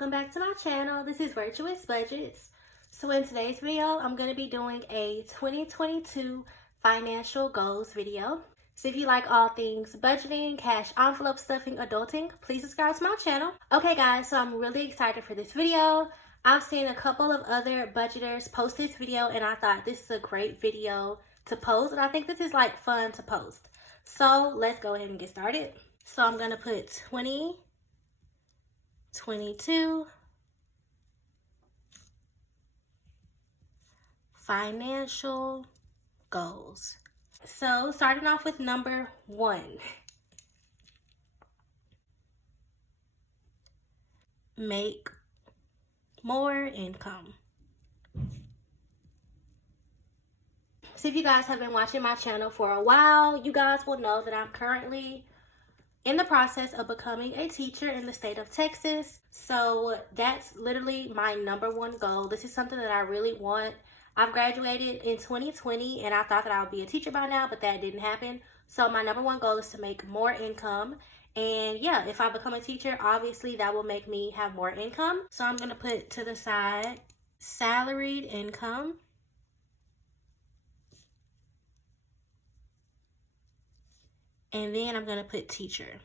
welcome back to my channel. This is Virtuous Budgets. So in today's video, I'm going to be doing a 2022 financial goals video. So if you like all things budgeting, cash envelope stuffing, adulting, please subscribe to my channel. Okay guys, so I'm really excited for this video. I've seen a couple of other budgeters post this video and I thought this is a great video to post, and I think this is like fun to post. So let's go ahead and get started. So I'm going to put 2022 financial goals. So starting off with number 1, make more income. So if you guys have been watching my channel for a while, you guys will know that I'm currently in the process of becoming a teacher in the state of Texas. So that's literally my number 1 goal. This is something that I really want. I've graduated in 2020 and I thought that I would be a teacher by now, but that didn't happen. So my number 1 goal is to make more income. And yeah, if I become a teacher, obviously that will make me have more income. So I'm going to put to the side salaried income. And then I'm going to put teacher.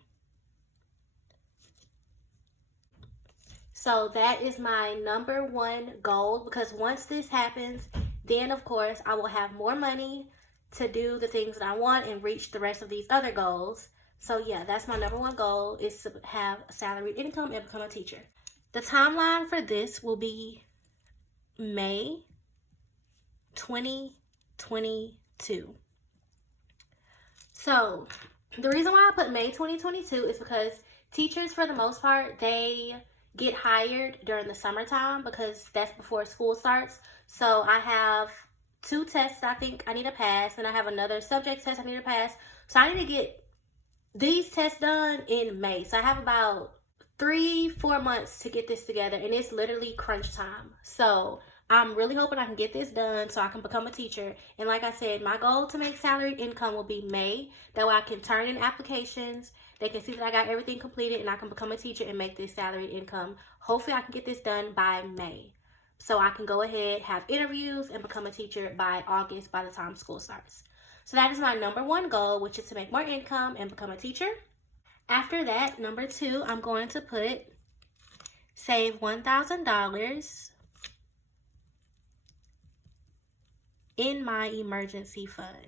So that is my number 1 goal, because once this happens, then of course I will have more money to do the things that I want and reach the rest of these other goals. So yeah, that's my number 1 goal, is to have salaried income and become a teacher. The timeline for this will be May 2022. So the reason why I put May 2022 is because teachers, for the most part, they get hired during the summertime because that's before school starts. So I have 2 tests I think I need to pass, and I have another subject test I need to pass. So I need to get these tests done in May. So I have about 3-4 months to get this together, and it's literally crunch time. So I'm really hoping I can get this done so I can become a teacher. And like I said, my goal to make salary income will be May. That way I can turn in applications. They can see that I got everything completed and I can become a teacher and make this salary income. Hopefully I can get this done by May, so I can go ahead, have interviews, and become a teacher by August by the time school starts. So that is my number 1 goal, which is to make more income and become a teacher. After that, number 2, I'm going to put save $1,000 in my emergency fund.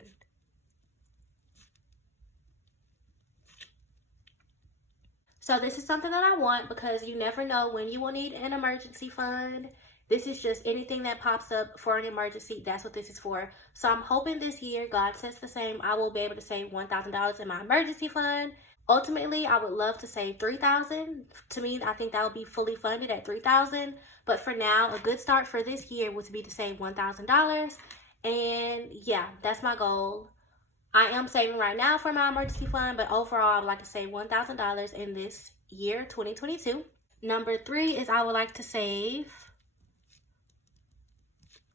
So this is something that I want because you never know when you will need an emergency fund. This is just anything that pops up for an emergency. That's what this is for. So I'm hoping this year, God says the same, I will be able to save $1,000 in my emergency fund. Ultimately, I would love to save $3,000. To me, I think that would be fully funded at $3,000. But for now, a good start for this year would be to save $1,000. And yeah, that's my goal. I am saving right now for my emergency fund, but overall, I would like to save $1,000 in this year, 2022. Number 3 is I would like to save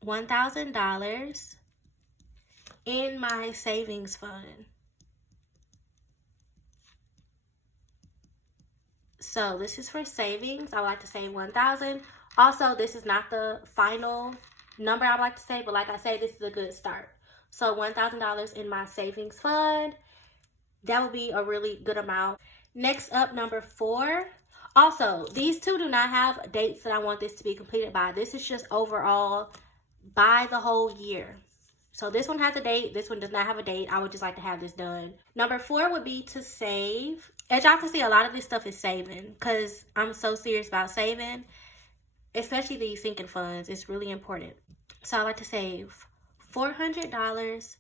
$1,000 in my savings fund. So this is for savings. I would like to save $1,000. Also, this is not the final number I would like to save, but like I say, this is a good start. So $1,000 in my savings fund. That would be a really good amount. Next up, number 4. Also, these 2 do not have dates that I want this to be completed by. This is just overall by the whole year. So this one has a date. This one does not have a date. I would just like to have this done. Number 4 would be to save. As y'all can see, a lot of this stuff is saving because I'm so serious about saving. Especially these sinking funds. It's really important. So I like to save $400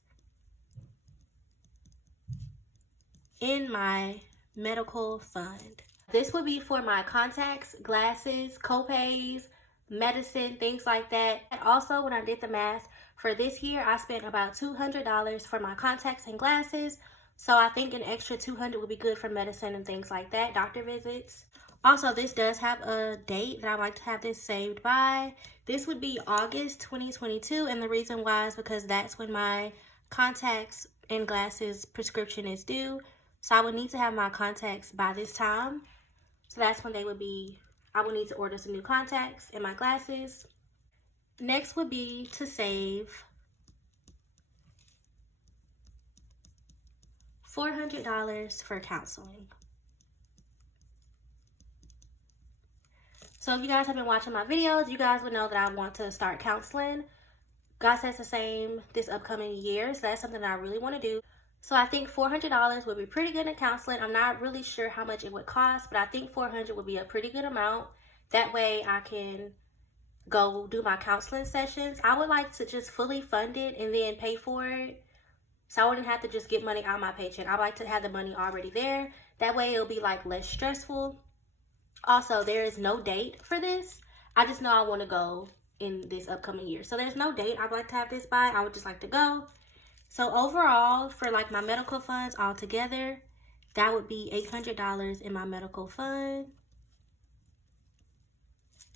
in my medical fund. This would be for my contacts, glasses, co-pays, medicine, things like that. And also, when I did the math for this year, I spent about $200 for my contacts and glasses. So I think an extra $200 would be good for medicine and things like that, doctor visits. Also, this does have a date that I'd like to have this saved by. This would be August 2022, and the reason why is because that's when my contacts and glasses prescription is due. So I would need to have my contacts by this time. So that's when they would be I will need to order some new contacts and my glasses. Next would be to save $400 for counseling. So if you guys have been watching my videos, you guys would know that I want to start counseling. God says the same this upcoming year, so that's something that I really want to do. So I think $400 would be pretty good in counseling. I'm not really sure how much it would cost, but I think $400 would be a pretty good amount. That way I can go do my counseling sessions. I would like to just fully fund it and then pay for it, so I wouldn't have to just get money out of my paycheck. I like to have the money already there. That way it'll be like less stressful. Also, there is no date for this. I just know I want to go in this upcoming year. So there's no date I'd like to have this by. I would just like to go. So overall, for like my medical funds all together, that would be $800 in my medical fund.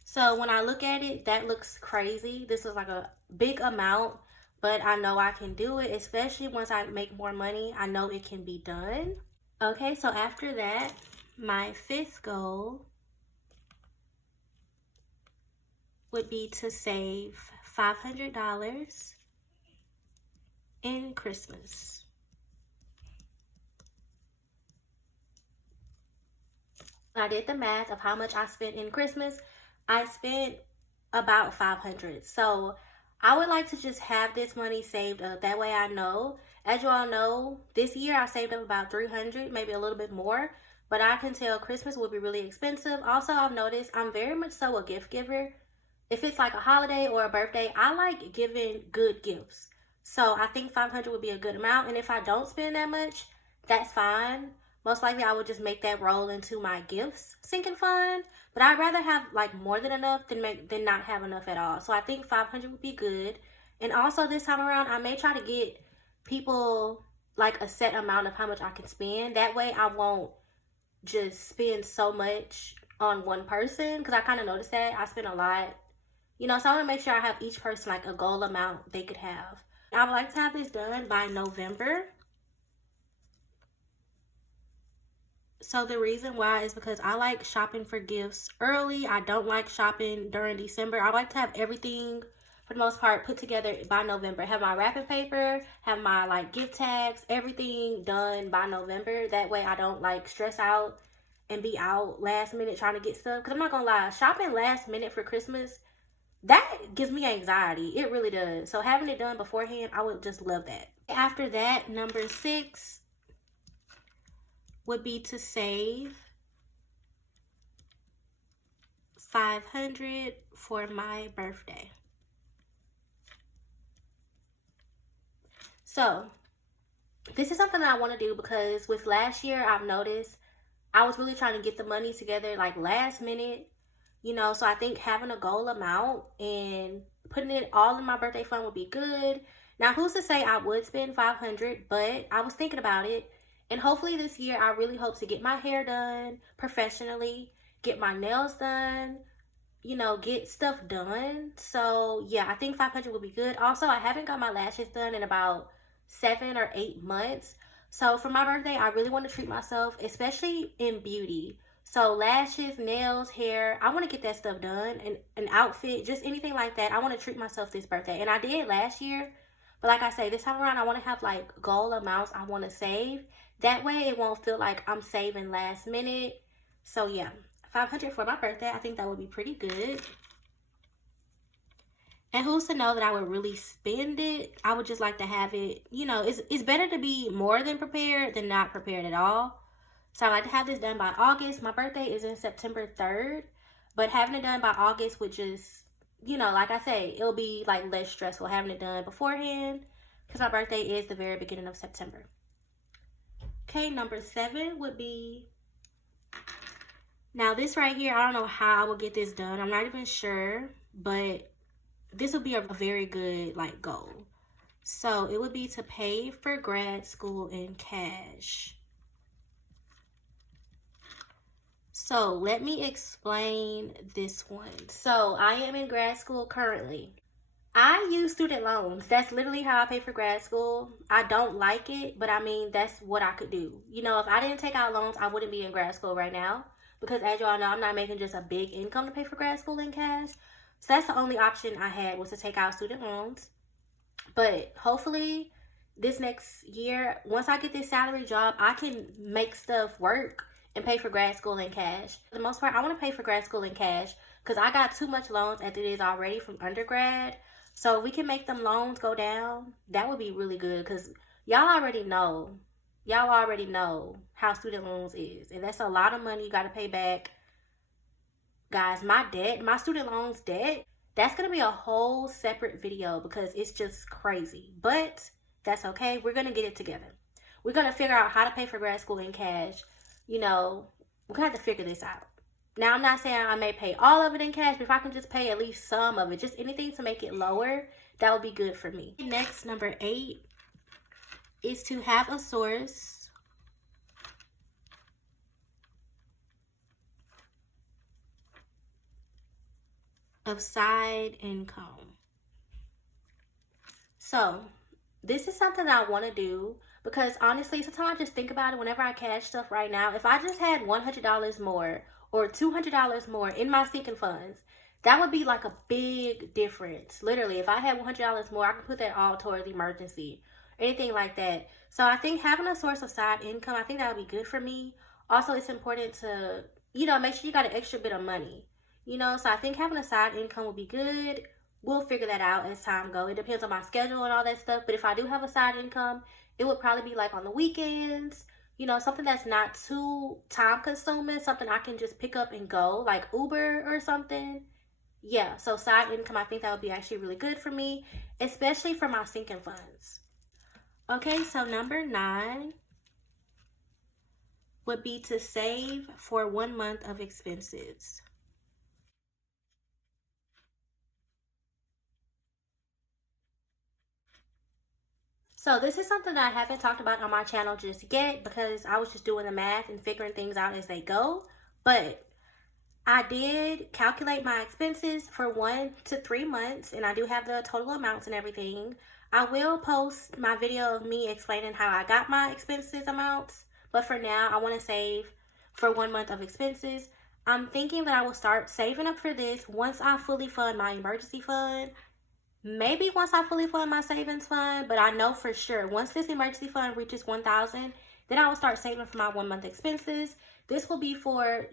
So when I look at it, that looks crazy. This is like a big amount, but I know I can do it, especially once I make more money. I know it can be done. Okay, so after that, my fifth goal would be to save $500 in Christmas. I did the math of how much I spent in Christmas. I spent about $500. So I would like to just have this money saved up. That way I know. As you all know, this year I saved up about $300, maybe a little bit more. But I can tell Christmas will be really expensive. Also, I've noticed I'm very much so a gift giver. If it's like a holiday or a birthday, I like giving good gifts. So I think $500 would be a good amount. And if I don't spend that much, that's fine. Most likely I would just make that roll into my gifts sinking fund. But I'd rather have like more than enough than not have enough at all. So I think $500 would be good. And also this time around, I may try to get people like a set amount of how much I can spend. That way I won't just spend so much on one person, because I kind of noticed that I spend a lot, you know. So I want to make sure I have each person like a goal amount they could have. I would like to have this done by November. So the reason why is because I like shopping for gifts early. I don't like shopping during December. I like to have everything for the most part put together by November. Have my wrapping paper, have my like gift tags, everything done by November. That way I don't like stress out and be out last minute trying to get stuff. Because I'm not gonna lie, shopping last minute for Christmas, that gives me anxiety. It really does. So having it done beforehand, I would just love that. After that, number 6 would be to save $500 for my birthday. So this is something that I want to do because with last year, I've noticed I was really trying to get the money together like last minute, you know. So I think having a goal amount and putting it all in my birthday fund would be good. Now, who's to say I would spend $500, but I was thinking about it. And hopefully this year, I really hope to get my hair done professionally, get my nails done, you know, get stuff done. So yeah, I think $500 would be good. Also, I haven't got my lashes done in about 7 or 8 months. So for my birthday, I really want to treat myself, especially in beauty. So lashes, nails, hair, I want to get that stuff done. And an outfit, just anything like that. I want to treat myself this birthday. And I did last year. But like I say, this time around, I want to have like goal amounts I want to save. That way it won't feel like I'm saving last minute. So yeah, $500 for my birthday. I think that would be pretty good. And who's to know that I would really spend it? I would just like to have it, you know, it's better to be more than prepared than not prepared at all. So I like to have this done by August. My birthday is in September 3rd. But having it done by August would just, you know, like I say, it'll be like less stressful having it done beforehand. Because my birthday is the very beginning of September. Okay, number 7 would be, now this right here, I don't know how I will get this done. I'm not even sure, but this would be a very good like goal. So it would be to pay for grad school in cash. So let me explain this one. So I am in grad school currently. I use student loans. That's literally how I pay for grad school. I don't like it, but I mean, that's what I could do. You know, if I didn't take out loans, I wouldn't be in grad school right now. because as y'all know, I'm not making just a big income to pay for grad school in cash. So that's the only option I had, was to take out student loans. But hopefully this next year, once I get this salary job, I can make stuff work and pay for grad school in cash. For the most part, I want to pay for grad school in cash because I got too much loans as it is already from undergrad. So if we can make them loans go down, that would be really good, because y'all already know how student loans is, and that's a lot of money you got to pay back. Guys, my student loans debt, that's going to be a whole separate video because it's just crazy. But that's okay. We're going to get it together. We're going to figure out how to pay for grad school in cash. You know, we're going to have to figure this out. Now, I'm not saying I may pay all of it in cash, but if I can just pay at least some of it, just anything to make it lower, that would be good for me. Next, number 8 is to have a source of side income. So this is something I want to do because honestly, sometimes I just think about it whenever I cash stuff right now. If I just had $100 more or $200 more in my sinking funds, that would be like a big difference. Literally, if I had $100 more, I could put that all towards emergency, anything like that. So I think having a source of side income, I think that would be good for me. Also, it's important to, make sure you got an extra bit of money. So I think having a side income would be good. We'll figure that out as time goes. It depends on my schedule and all that stuff. But if I do have a side income, it would probably be like on the weekends. Something that's not too time consuming. Something I can just pick up and go, like Uber or something. Yeah, so side income, I think that would be actually really good for me, especially for my sinking funds. Okay, so number 9 would be to save for 1 month of expenses. So this is something that I haven't talked about on my channel just yet because I was just doing the math and figuring things out as they go. But I did calculate my expenses for 1 to 3 months, and I do have the total amounts and everything. I will post my video of me explaining how I got my expenses amounts. But for now, I want to save for 1 month of expenses. I'm thinking that I will start saving up for this once I fully fund my emergency fund. Maybe once I fully fund my savings fund, but I know for sure once this emergency fund reaches 1,000, then I will start saving for my 1 month expenses. This will be for,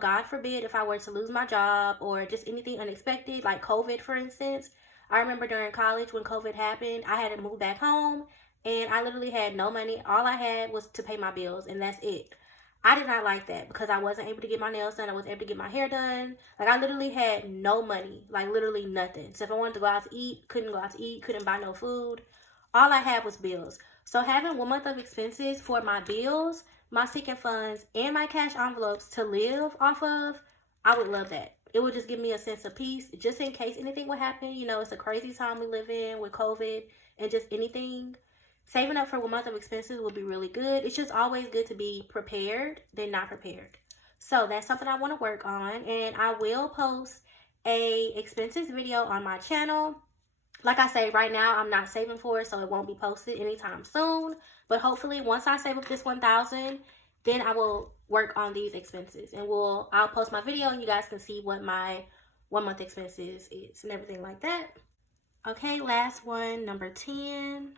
God forbid, if I were to lose my job or just anything unexpected, like COVID, for instance. I remember during college when COVID happened, I had to move back home and I literally had no money. All I had was to pay my bills, and that's it. I did not like that because I wasn't able to get my nails done. I wasn't able to get my hair done. Like, I literally had no money, like literally nothing. So if I wanted to go out to eat, couldn't go out to eat, couldn't buy no food. All I had was bills. So having 1 month of expenses for my bills, my sinking funds, and my cash envelopes to live off of, I would love that. It would just give me a sense of peace just in case anything would happen. It's a crazy time we live in with COVID and just anything. Saving up for 1 month of expenses will be really good. It's just always good to be prepared than not prepared. So that's something I want to work on, and I will post a expenses video on my channel. Like I say, right now I'm not saving for it, so it won't be posted anytime soon. But hopefully once I save up this 1,000, then I will work on these expenses, and I'll post my video and you guys can see what my 1 month expenses is and everything like that. Okay, last one, number 10.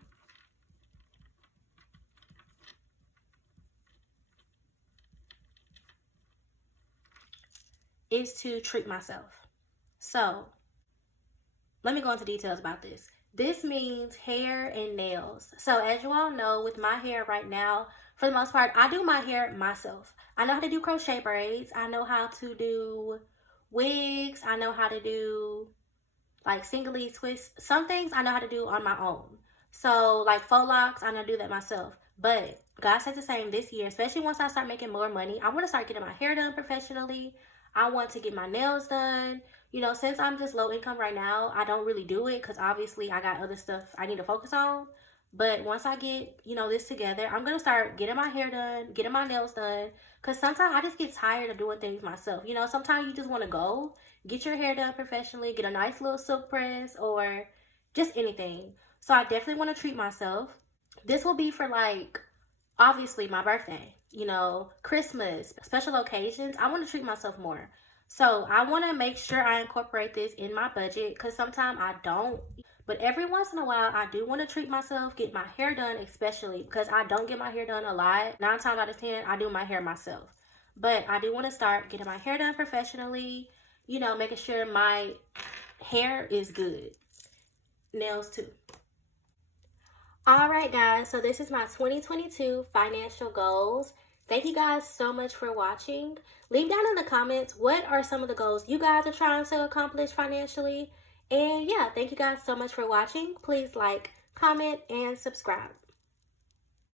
Is to treat myself. So let me go into details about this. This means hair and nails. So as you all know, with my hair right now, for the most part, I do my hair myself. I know how to do crochet braids. I know how to do wigs. I know how to do like singly twists. Some things I know how to do on my own. So like faux locks, I know how to do that myself. But God said the same this year, especially once I start making more money. I want to start getting my hair done professionally. I want to get my nails done. Since I'm just low income right now, I don't really do it because obviously I got other stuff I need to focus on. But once I get, this together, I'm going to start getting my hair done, getting my nails done. Because sometimes I just get tired of doing things myself. Sometimes you just want to go, get your hair done professionally, get a nice little silk press or just anything. So I definitely want to treat myself. This will be for like obviously my birthday, you know, Christmas, special occasions, I want to treat myself more. So I want to make sure I incorporate this in my budget because sometimes I don't. But every once in a while, I do want to treat myself, get my hair done, especially because I don't get my hair done a lot. 9 times out of 10, I do my hair myself. But I do want to start getting my hair done professionally, you know, making sure my hair is good. Nails too. Alright guys, so this is my 2022 financial goals. Thank you guys so much for watching. Leave down in the comments what are some of the goals you guys are trying to accomplish financially. And yeah, thank you guys so much for watching. Please like, comment, and subscribe.